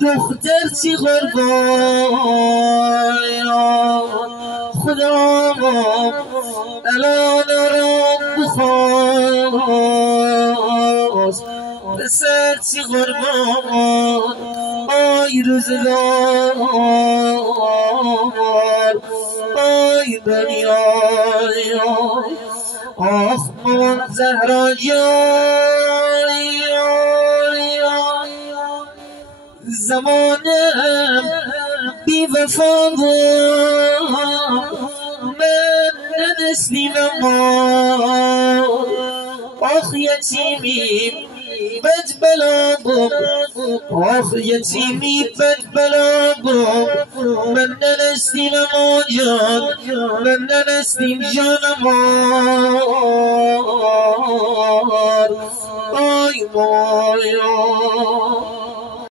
دختر چی قربان خدا الان آرام بخواست پسر چی قربان آی روزگار آی دنیای آخ مامان زهرا جان زمانم بی وفا من ننسلیم آخ یتیمی بد بلا آخ یتیمی بد بلا من ننسلیم جان من ننسلیم جانم آی مامان